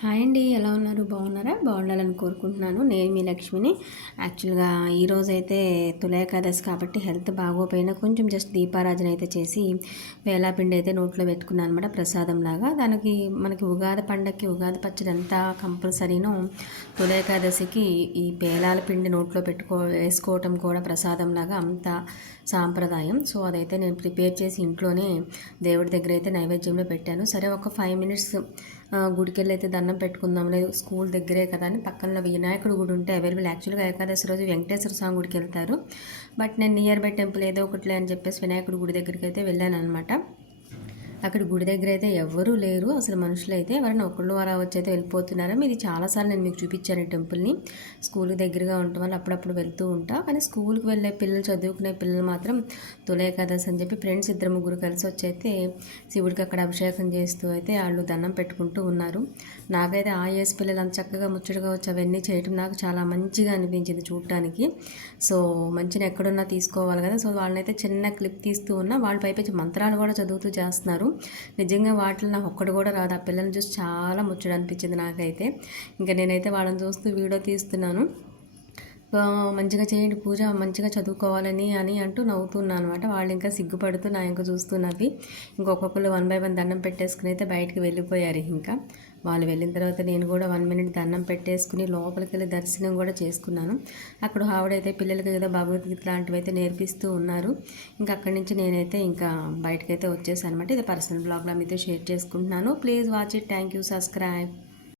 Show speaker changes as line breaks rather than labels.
Hi అండి ఎలా ఉన్నారు? బాగున్నారా? బాగుండాలని కోరుకుంటున్నాను. నేను మీ లక్ష్మిని. యాక్చువల్గా ఈరోజైతే అయితే కాబట్టి హెల్త్ బాగోపోయినా కొంచెం జస్ట్ దీపారాజన అయితే చేసి వేలాపిండి అయితే నోట్లో పెట్టుకున్నాను అనమాట ప్రసాదం లాగా దానికి మనకి ఉగాది పండగకి ఉగాది పచ్చడి అంతా కంపల్సరీను తులయకాదశికి ఈ పేలాల పిండి నోట్లో పెట్టుకో వేసుకోవటం కూడా ప్రసాదం లాగా అంత సాంప్రదాయం. సో అదైతే నేను ప్రిపేర్ చేసి ఇంట్లోనే దేవుడి దగ్గర అయితే నైవేద్యంలో పెట్టాను. సరే ఒక ఫైవ్ మినిట్స్ గుడికెళ్ళి అయితే అయితే దండం పెట్టుకుందాం లేదు స్కూల్ దగ్గరే కదా అని పక్కన వినాయకుడు గుడి ఉంటే అవైలబుల్ యాక్చువల్గా ఏకాదశి రోజు వెంకటేశ్వర స్వామి గుడికి వెళ్తారు. బట్ నేను నియర్ బై టెంపుల్ ఏదో ఒకటిలే అని చెప్పేసి వినాయకుడి గుడి దగ్గరికి అయితే వెళ్ళాను అనమాట అక్కడ గుడి దగ్గర అయితే ఎవ్వరూ లేరు. అసలు మనుషులు అయితే ఎవరైనా ఒకళ్ళు వారా వచ్చి అయితే వెళ్ళిపోతున్నారా? ఇది చాలాసార్లు నేను మీకు చూపించాను ఈ టెంపుల్ని స్కూల్ దగ్గరగా ఉండటం వల్ల అప్పుడప్పుడు వెళ్తూ ఉంటా. కానీ స్కూల్కి వెళ్ళే పిల్లలు చదువుకునే పిల్లలు మాత్రం తొలే కదస్ అని చెప్పి ఫ్రెండ్స్ ఇద్దరు ముగ్గురు కలిసి వచ్చి అయితే శివుడికి అక్కడ అభిషేకం చేస్తూ అయితే వాళ్ళు దండం పెట్టుకుంటూ ఉన్నారు. నాకైతే ఆ ఏసు పిల్లలు అంత చక్కగా ముచ్చటగా వచ్చి అవన్నీ చేయటం నాకు చాలా మంచిగా అనిపించింది చూడటానికి సో మంచిగా ఎక్కడున్నా తీసుకోవాలి కదా. సో వాళ్ళనైతే చిన్న క్లిప్ తీస్తూ ఉన్నా. వాళ్ళ పైపే మంత్రాలు కూడా చదువుతూ చేస్తున్నారు. నిజంగా వాటిలో నాకు ఒక్కడు కూడా రాదు. ఆ పిల్లల్ని చూసి చాలా ముచ్చడం అనిపించింది నాకైతే. ఇంకా నేనైతే వాళ్ళని చూస్తూ వీడియో తీస్తున్నాను. మంచిగా చేయండి పూజ మంచిగా చదువుకోవాలని అని అంటూ నవ్వుతున్నా అనమాట వాళ్ళు ఇంకా సిగ్గుపడుతూ నా ఇంకా చూస్తున్నవి ఇంకొకళ్ళు వన్ బై వన్ దండం పెట్టేసుకుని అయితే బయటికి వెళ్ళిపోయారు ఇంకా. వాళ్ళు వెళ్ళిన తర్వాత నేను కూడా వన్ మినిట్ దండం పెట్టేసుకుని లోపలికి వెళ్ళి దర్శనం కూడా చేసుకున్నాను. అక్కడ ఆవిడైతే పిల్లలకి ఏదో భగవద్గీత లాంటివి అయితే నేర్పిస్తూ ఉన్నారు. ఇంకా అక్కడి నుంచి నేనైతే ఇంకా బయటకైతే వచ్చేసాను అనమాట ఇది పర్సనల్ బ్లాగ్లో మీతో షేర్ చేసుకుంటున్నాను. Please watch it. Thank you. Subscribe.